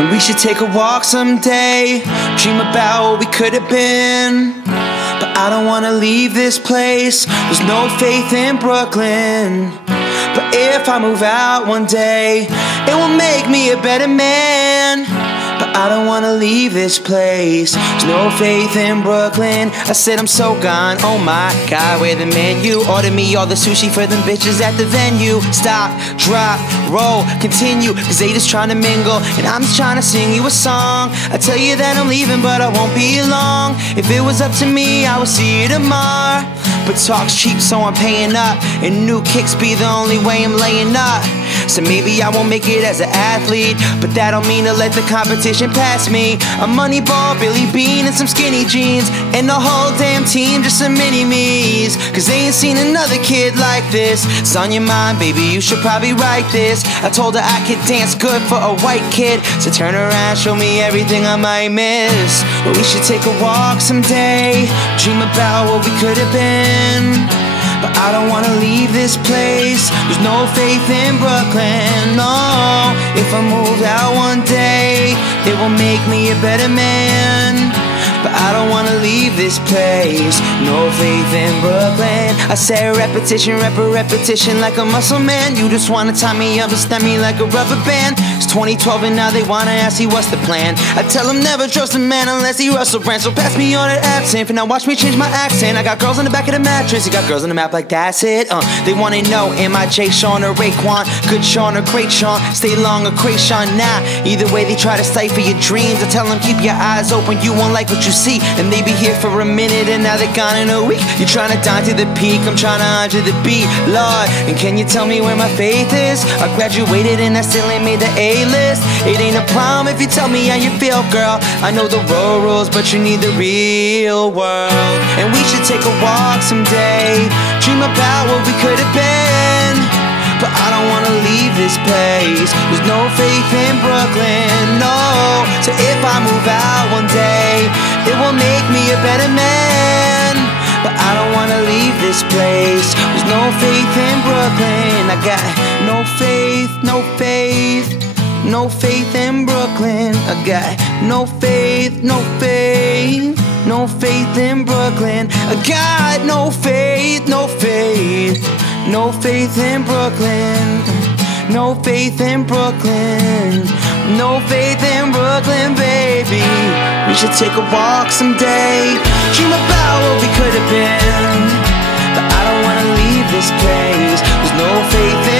And we should take a walk someday, dream about what we could have been. But I don't wanna leave this place, there's no faith in Brooklyn. But if I move out one day, it will make me a better man. But I don't wanna leave this place, there's no faith in Brooklyn. I said I'm so gone, oh my God, where the menu? Order me all the sushi for them bitches at the venue. Stop, drop, roll, continue, cause they just trying to mingle, and I'm just trying to sing you a song. I tell you that I'm leaving, but I won't be long. If it was up to me, I would see you tomorrow. But talk's cheap, so I'm paying up, and new kicks be the only way I'm laying up. So maybe I won't make it as an athlete, but that don't mean to let the competition pass me. A money ball, Billy Bean, and some skinny jeans, and the whole damn team just some mini-me's. Cause they ain't seen another kid like this. It's on your mind, baby, you should probably write this. I told her I could dance good for a white kid, so turn around, show me everything I might miss. But we should take a walk someday, dream about what we could have been. But I don't wanna leave this place, there's no faith in Brooklyn, no. If I moved out one day, it will make me a better man. But I don't wanna leave this place, no faith in Brooklyn. I say repetition, repetition like a muscle man. You just wanna tie me up and snap me like a rubber band. It's 2012 and now they wanna ask me what's the plan. I tell them never trust a man unless he Russell Brand. So pass me on an absinthe and now watch me change my accent. I got girls on the back of the mattress, you got girls on the map like that's it. They wanna know, am I Jay Sean or Raekwon? Good Sean or great Sean? Stay long or great Sean? Nah, either way they try to stifle your dreams. I tell them keep your eyes open, you won't like what you see. And they be here for a minute and now they're gone in a week. You're trying to dine to the peak, I'm trying to honor the beat, Lord. And can you tell me where my faith is? I graduated and I still ain't made the A-list. It ain't a problem if you tell me how you feel, girl. I know the road rules, but you need the real world. And we should take a walk someday, dream about what we could have been. But I don't wanna leave this place, there's no faith in Brooklyn, no. So if I move out one day, it will make me a better man. But I don't wanna leave this place, there's no faith in Brooklyn. I got no faith, no faith, no faith in Brooklyn. I got no faith, no faith, no faith in Brooklyn. I got no faith, no faith, no faith in Brooklyn. No faith in Brooklyn. No faith in Brooklyn, baby. We should take a walk someday, dream about what we could have been. But I don't wanna leave this place, there's no faith in